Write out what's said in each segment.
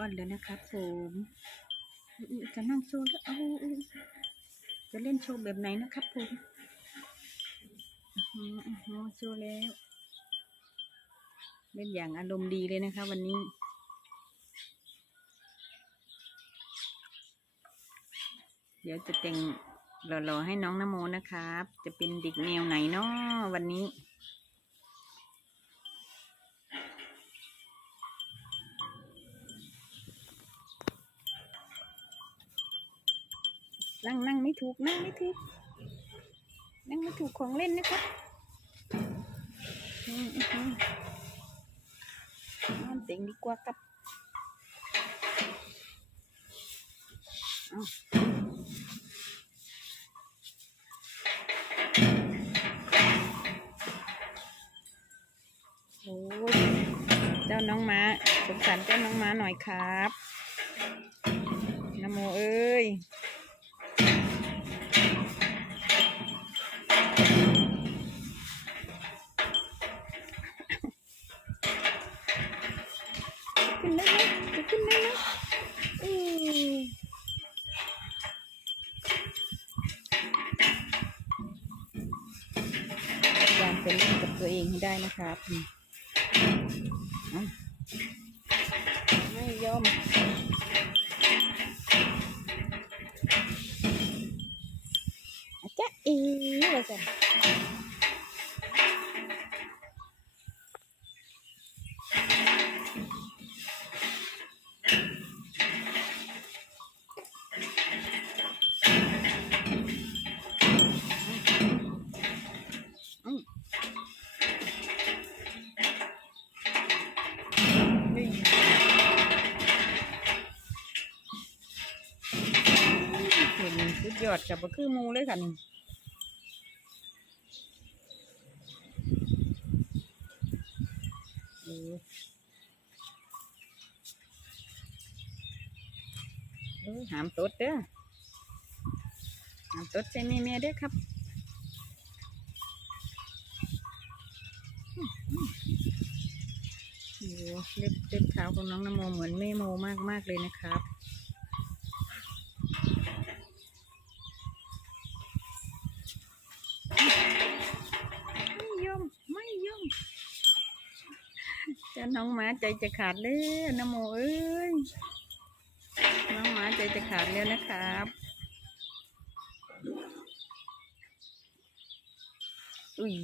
อ่อนแล้วนะครับผมจะนั่งโชว์แล้วเอาจะเล่นโชว์แบบไหนนะครับผมโชว์แล้ว เล่นอย่างอารมณ์ดีเลยนะคะ วันนี้เดี๋ยวจะแต่งหล่อๆให้น้องนโมนะครับ จะเป็นเด็กแนวไหนเนาะวันนี้ นั่งนั่งไม่ ถูกนั่งไม่ถูกนั่งไม่ถูกของเล่นนะครับอืมอืมอืมนอนเต็งดีกว่าครับเอาโอ้ยเจ้าน้องม้าสงสารเจ้าน้องม้าหน่อยครับนโมเอ้ย เป็นเล่นกับตัวเองให้ได้นะครับไม่ยอมอาจจะเอ๋เลยจ้ะ ยอดกับบ่คือมูเลยค่ะนี่หามตดเด้อหามตดใส่แม่แม่เด้อครับโหเล็บเล็บเท้าของน้องนโมเหมือนแม่โมมากมากเลยนะครับ จะน้องหมาใจจะขาดแล้วนโมเอ้ย น้องหมาใจจะขาดแล้วนะครับอุ้ย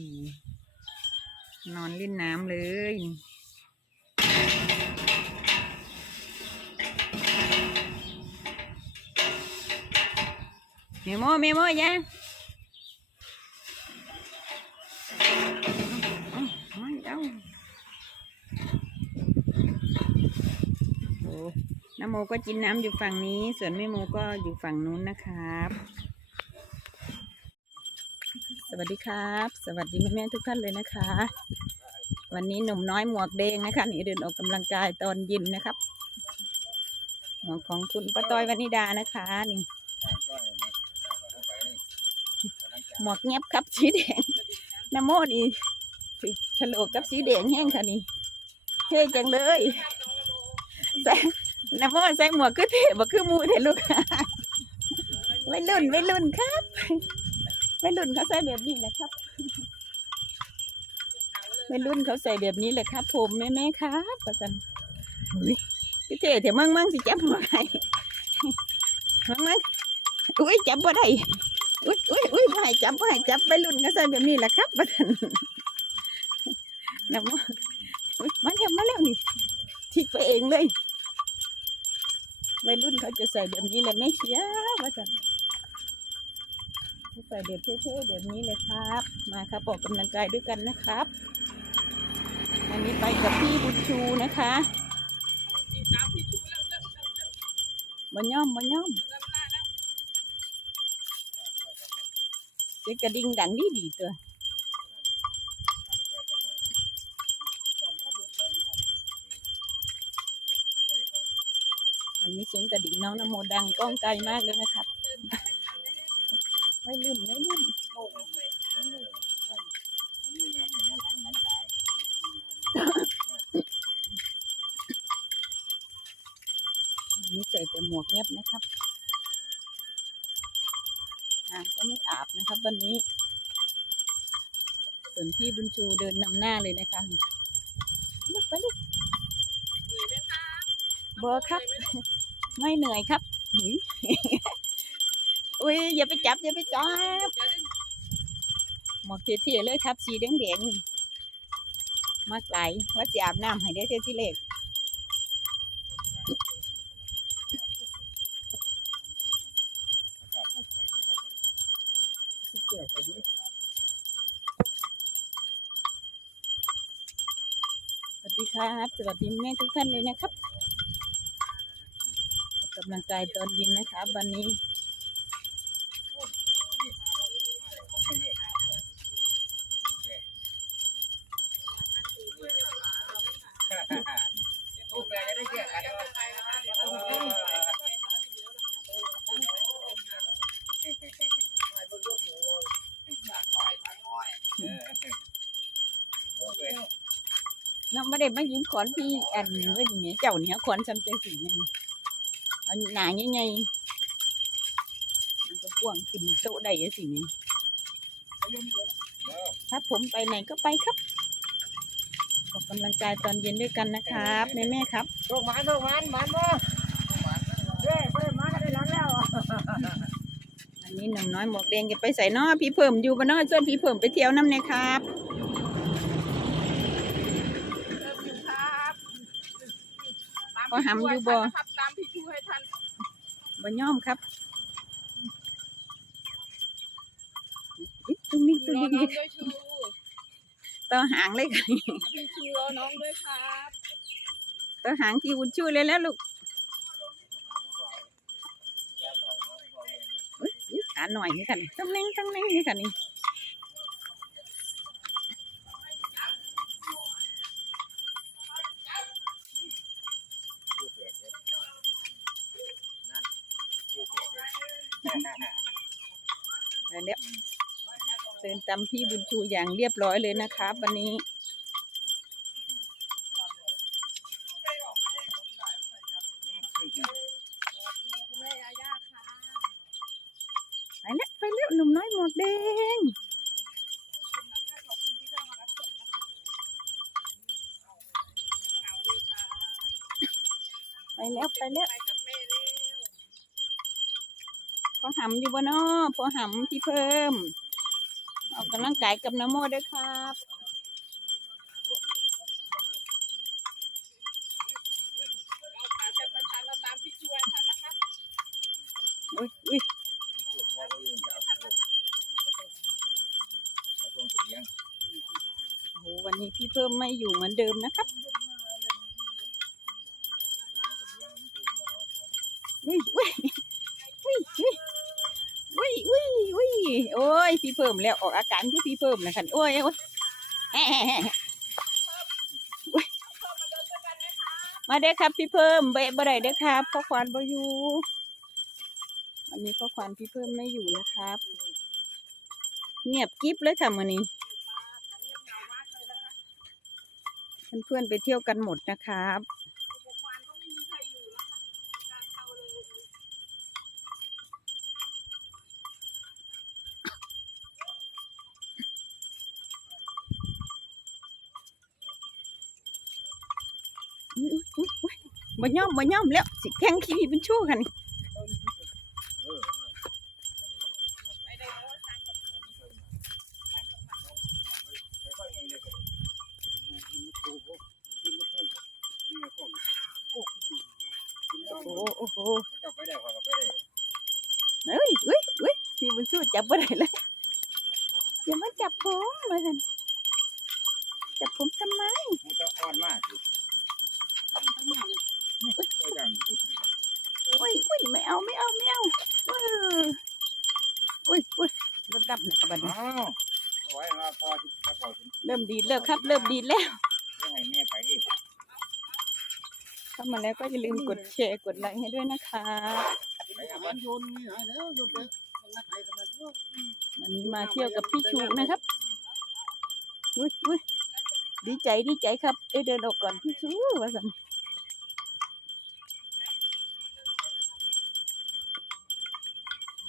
นอนเล่นน้ำเลยเมโมเมโมยะ โมก็กินน้ำอยู่ฝั่งนี้ ส่วนแม่โมก็อยู่ฝั่งนู้นนะครับ สวัสดีครับ สวัสดีแม่ทุกท่านเลยนะคะ วันนี้หนุ่มน้อยหมวกแดงนะคะนี่เดินออกกำลังกายตอนเย็นนะครับหมวกของคุณป้าต้อยวนิดานะคะนี่หมวกเงียบครับสีแดงน้ำโมนี่ฉลกกับสีแดงแห้งค่ะนี่เท่จังเลยใส่ น้ำโมใส่หมวกคือเท่บ่คือหมูเท่ลูกไม่รุ่นไม่รุ่นครับไม่รุ่นเขาใส่แบบนี้แหละครับไม่รุ่นเขาใส่แบบนี้แหละครับ ผมแม่แม่ครับประกันอุ้ยคือเทเถอะมั่งมั่งสิจับหัวไห้มั่งมั่งอุ้ยจับบ่ได้อุ้ยอุ้ยอุ้ยบ่ให้จับบ่ให้จับไปรุ่นก็ใส่แบบนี้แหละครับบัดนั้นนะมอุ้ยมาแล้วมาแล้วนี่ทิกไปเองเลย วัยรุ่นเขาจะใส่แบบนี้แหละไม่เสียว่าจันเขาใส่แบบเท่ๆแบบนี้เลยครับ มาครับออกกำลังกายด้วยกันนะครับวันนี้ไปกับพี่บุญชูนะคะบ่ย่อมบ่ย่อมเสียงกระดิ่งดังดีดีตัว วันนี้เสียงกระดิ่งน้องนโมดังก้องไกลมากเลยนะครับไม่รุ่นไม่รุ่นนี้ใส่แต่หมวกเงียบนะครับน้ำก็ไม่อาบนะครับ วันนี้ส่วนพี่บุญชูเดินนำหน้าเลยนะคะลุกไปลุก บอครับ ไม่เหนื่อยครับหุยอุ้ยอย่าไปจับอย่าไปจับหมอกเท่ๆเลยครับ สีแดงๆนี่มากไหลายว่าจะอาบน้ำให้ได้เท่าที่เล็กสิเกี่ยวไปด้วยสวัสดีครับ สวัสดีแม่ทุกท่านเลยนะครับออกกำลังกายตอนเย็นนะครับวันนี้ตู้แปลจะได้เกี่ยวกันเออน้องไม่ได้มายืมขอนพี่อันเว้ยเนี่ยเจ้าเนี่ยขอนจำใจสีนึง อันหนาใหญ่ๆมันก็กว้างขึ้นโต๊ะได้ยังสิเนี่ยถ้าผมไปไหนก็ไปครับออกกำลังกายตอนเย็นด้วยกันนะครับแม่แม่ๆครับโชคมันโชคมันมันบ่เย้ไม่ได้มาก็ได้หลังแล้วอันนี้หนุ่มน้อยหมวกแดงจะไปใส่นอพี่เพิ่มอยู่บ้านนอส่วนพี่เพิ่มไปเที่ยวน้ำเนี่ยครับพอหำอยู่บ่ บ่ย่อมครับอุ๊ยตุ้งนิ่งรตุ้งอนิ่งน้องด้วยชูต่อหางเลยค่ะพี่ชูรอน้องด้วยครับต่อหางที่บุญช่วยเลยแล้วลูกอุ๊ยอุ๊ยขาหน่อยนี่ค่ะนี่ต้องเน่งต้องเน่งนี่ค่ะนี่ เดี๋ยวเดินตามพี่บุญชูอย่างเรียบร้อยเลยนะครับ วันนี้คุณแม่ยไปแล้วไปแล้วหนุ่มน้อยหมวกแดงขอบคุณที่เข้ามารับชมนะคะเหงไปแล้วไปแล้ว อหำอยู่บ่นอพอหำที่เพิ่ม ออกกำลังกายกับน้ำโมด้วยครับเราขาแทบประชันเราตามพี่ชูให้ทันนะครับอุ้ยอุ้ยโอ้โหวันนี้พี่เพิ่มไม่อยู่เหมือนเดิมนะครับอุ้ยอุ้ยอุ้ยอุ้ย อุ้ยอุ้ยอุ้ยโอ้ยพี่เพิ่มแล้วออกอาการที่พี่เพิ่มนะคันโอ้ยโอ้ยแอะแอะแอะอุ๊ยมาเด้อครับพี่เพิ่มเบะบ่ได้เด้อครับพ่อควานบ่อยู่วันนี้พ่อควานพี่เพิ่มไม่อยู่นะครับ เงียบกิ๊บเลยค่ะมื้อนี้เพื่อนๆไปเที่ยวกันหมดนะครับ อุปกรณ์ก็ไม่มีใครอยู่นะคะการเข้าเลย อุ๊ยอุ๊ยอุ๊ย บ่ย่อมบ่ย่อมแล้ว สิแข่งขี้เป็นชู้ค่วกับโอ้โหโอ้โหจับไปได้พอไปได้เอ้ยเอ้ยเอ้ยพี่บุญชูจับบ่ได้เลยอย่ามาจับผมเลยค่ะจับผมทำไมมันก็อ่อนมาก อยู่ก็จังอุ้ยอุ้ยไม่เอาไม่เอาไม่เอาเอออุ้ยอุ้ยรถดับหน่อยครับบัดนี้อ้าวไว้มาพอที่พอถึงเริ่มดีแล้วครับ เริ่มดีแล้ว ยังไงแม่ไปเข้ามาแล้วก็อย่าลืมกดแชร์กดไลค์ให้ด้วยนะคะไปเอามันโยนนี่หายแล้วโยนไปทางไหนทางนั้นก็วันนี้มาเที่ยวกับพี่ชูนะครับอุ้ยอุ้ยดีใจดีใจครับได้เดินออกก่อนพี่ชูว่าสัน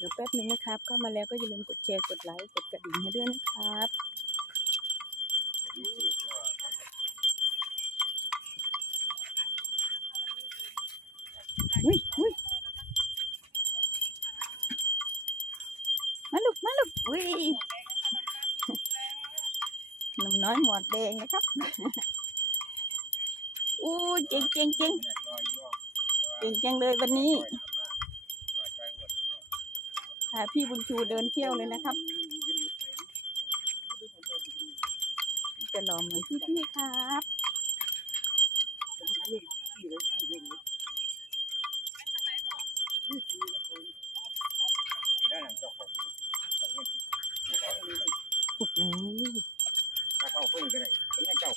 ดี๋ยวแป๊บนึงนะครับ เข้ามาแล้วก็อย่าลืมกดแชร์กดไลค์กดกระดิ่งให้ด้วยนะครับ อุ้ยอุ้ยมาลูกมาลูกอุ้ยหนุ่มน้อยหมวกแดงนะครับอู้เจ๋งเจ๋งเจ๋งเจ๋งจังเลยวันนี้าพี่บุญชูเดินเที่ยวเลยนะครับจะหล่อเหมือนพี่พี่ๆครับได้หนังเจ้าของโอ้โหถ้าเข้าเพิ่งก็ได้เป็นเจ้า